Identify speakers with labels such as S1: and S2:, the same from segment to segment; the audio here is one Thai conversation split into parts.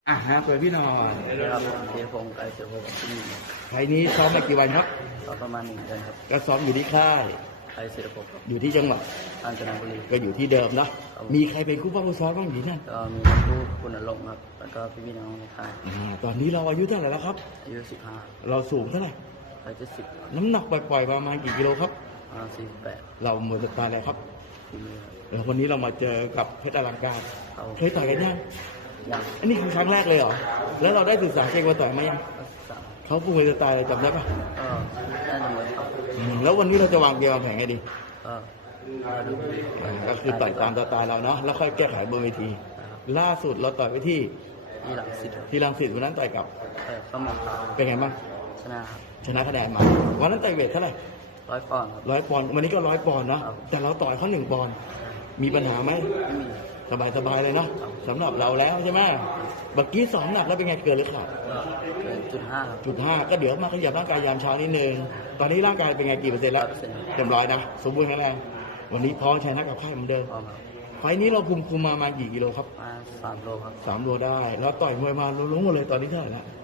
S1: เปิดพี่หน่อย
S2: ครับเทียพงศ์ไกรเสือพงศ์ที่
S1: ไฟล์นี้ซ้อมมากี่วันครับ
S2: ประมาณ1 เดือนครับ
S1: ก็ซ้อมอยู่ที่ค่าย
S2: ไกรเสือพงศ์
S1: อยู่ที่จังหวัด
S2: กาญจนบุรี
S1: ก็อยู่ที่เดิมเนาะมีใครเป็นคู่ป้าคู่ซ้อมบ้างอยู่นั่น
S2: ก็มีลูกคุณอารมณ์ครับแล้วก็พี่น้องในค่าย
S1: ตอนนี้เราอายุเท่าไหร่แล้วครับ
S2: อายุ
S1: เราสูงเท่าไหร่
S2: 170
S1: น้ำหนักปล่อยๆประมาณกี่กิโลครับ
S2: 48
S1: เราเหมือนตายอะไรครับ
S2: ฝีมือ
S1: แล้ววันนี้เรามาเจอกับเพชรอลังการเคยต่อยกันยัง
S2: ยัง
S1: อันนี้คือครั้งแรกเลยเหรอแล้วเราได้ศึกษาเก่งมาต่อยไหมยังเขาพูดในสไตล์อะไรจำได้ปะ
S2: น่าจะเหมือนครับ
S1: แล้ววันนี้เราจะวางเกมวางแผนไงดี
S2: ก็
S1: คือต่อยตามสไตล์เราเนาะแล้วค่อยแก้ไขบนเวทีล่าสุดเราต่อยไปที่รังสิตวันนั้นต่อยกับเป็นไงบ้างชนะคะแนนมาวันนั้นต่อยเวทเท่าไหร่
S2: 100 ปอนด์
S1: 100 ปอนด์วันนี้ก็100 ปอนด์เนาะแต่เราต่อยเขา1 ปอนด์มีปัญหาไหม
S2: ไม่มี
S1: สบายเลยเนาะสำหรับเราแล้วใช่ไหมเมื่อกี้2 หนักแล้วเป็นไงเกินหรือขาด
S2: 0.5
S1: ก็เดี๋ยวมาขยับร่างกายยามเช้านิดนึงตอนนี้ร่างกายเป็นไงกี่เปอร์เซ็นต์แล้วเต็มร้อยนะสมบูรณ์แข็งแรงวันนี้พร้อมชนะกับค่ายเหมือนเดิมไฟนี้เราคุมมากี่กิโลครับ
S2: 3 โลครับ
S1: 3 โลได้แล้วต่อยมวยมาลุ้งๆหมดเลยตอนนี้เท่าไหร่แล้ว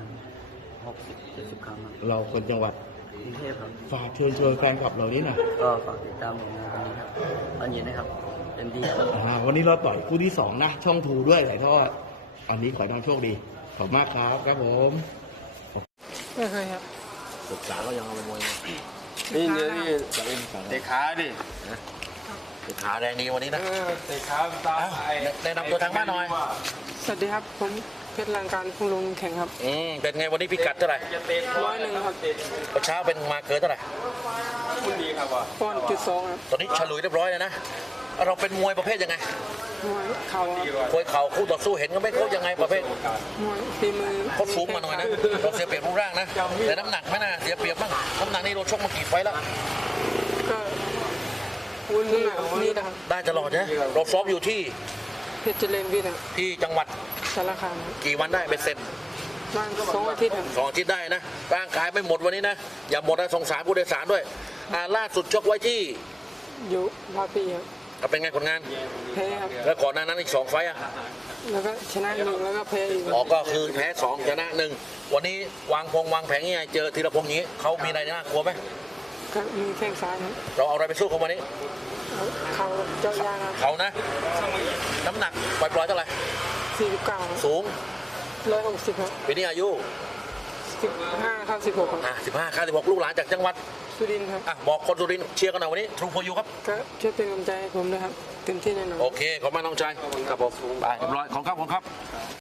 S2: 60-70 ครั้ง
S1: เราคนจังหวัด
S2: กรุงเทพครับ
S1: ฝากเชิญชวนแฟนคลับเรานี้หน่อย
S2: ก็ฝากติดตามผลงานวันนี้ครับตอนเย็นนะครับเต็มที่
S1: วันนี้เราต่อยคู่ที่2นะช่องทูด้วยถ่ายทอดอันนี้ขอให้น้องโชคดีขอบมากครับผม
S3: ไม่เคยครับ
S4: ศึกษาก็ยังเอาไปมวย
S3: นี่
S4: เตะขาดิเตะขาแรงดีวันนี้นะ
S3: เตะขาตา
S4: แนะนำตัวทางบ้านหน่อย
S3: สวัสดีครับผมเพชรลังการพุ่งลงแข่งครับ
S4: เป็นไงวันนี้พิกัดเท่าไหร่
S3: 101ครับ
S4: เช้าเป็นมาเกินเท่าไหร่
S3: ปอนด์.2ครับ
S4: ตอนนี้ฉลุยเรียบร้อยแล้วนะเราเป็นมวยประเภทยังไง
S3: มวยเข่า
S4: คู่ต่อสู้เห็นก็ไม่เขายังไงประเภท
S3: มวยฝีมือ
S4: เขาสูงมาหน่อยนะเราเสียเปรียบรูปร่างนะแต่น้ำหนักไม่น่าเสียเปรียบบ้างน้ำหนักนี่เราชกมากี่ไฟแล้ว
S3: ก็วนน้ำหนักนี่นะครับ
S4: ได้ตลอดนะเราซ้อมอยู่ที่
S3: เพชรเจริญวิทย์
S4: ที่จังหวัด
S3: สารคาม
S4: กี่วันได้เป็นเสร็จ
S3: บ้าน2 อาทิตย์
S4: 2 อาทิตย์ได้นะร่างกายไม่หมดวันนี้นะอย่าหมดนะสงสารผู้โดยสารด้วยล่าสุดชกไว้ที่
S3: อยู่พาปีครับ
S4: เป็นไงผลงาน
S3: แพ้ครับ
S4: แล้วก่อนหน้านั้นอีก2 ไฟ
S3: แล้วก็ชนะ1แล้วก็แพ้อีก
S4: ก็คือแพ้2ชนะ1วันนี้วางแผงยังไงเจอธีรพงษ์นี้เขามีอะไรน่ากลัวไหม
S3: ก็มีแข้งซ้าย
S4: เราเอาอะไรไปสู้เขาวันนี้
S3: เขาเจาะยาง
S4: เขานะน้ำหนักปล่อยเท่าไหร่
S3: 49
S4: สูง
S3: 160ครับ
S4: ปีนี้อายุ
S3: 15 เข้า 16ครับ
S4: 15 เข้า 16ลูกหลานจากจังหวัด
S3: สุรินทร์ครับ
S4: บอกคนสุรินทร์เชียร์กันหน่อยวันนี้ทรูโพยูครับ
S3: ก็ช่วยเป็นกำลังใจให้ผมด้วยครับเต็มที่แน่นอน
S4: โอเคขอบคุณน้องชายครับผมไปเรียบร้อยของครับ